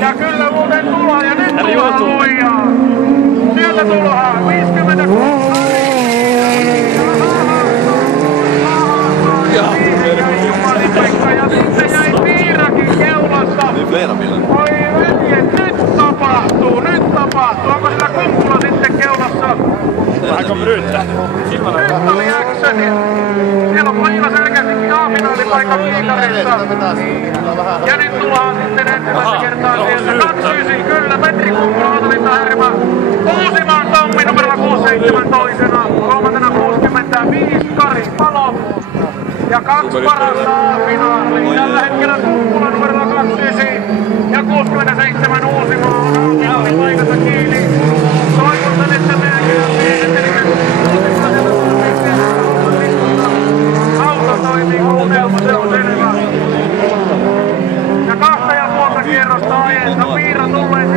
Ja kyllä muuten tuloa ja nyt tullaan lujaa. Sieltä tullaan 56. Ja sitten jäi Piirakin keulassa. Oi veljet, nyt tapahtuu. Onko sillä Kumpula sitten keulassa? Vähän bryyttää. Nyt oli actioni. Siellä on pojilla selkeästikin A-finaalipaikan kiikarissa. Ja nyt tullaan sitten ensimmäistä kertaa sieltä 29. Kyllä, Petri Kumpula, Otolinta Härmä. Uusimaan Tommi numerolla 67 toisena. Kolmantena 65 Kari Palo. Ja kaksi parasta A-finaaliin. Tällä hetkellä Kumpula numerolla 29 ja 67 Uusimaa on A-finaalipaikassa kiinni. Toivotan, että auto toimii kuunnelma, se on selvä. Ja 2,5 kierrosta ajeessa Piira tulleen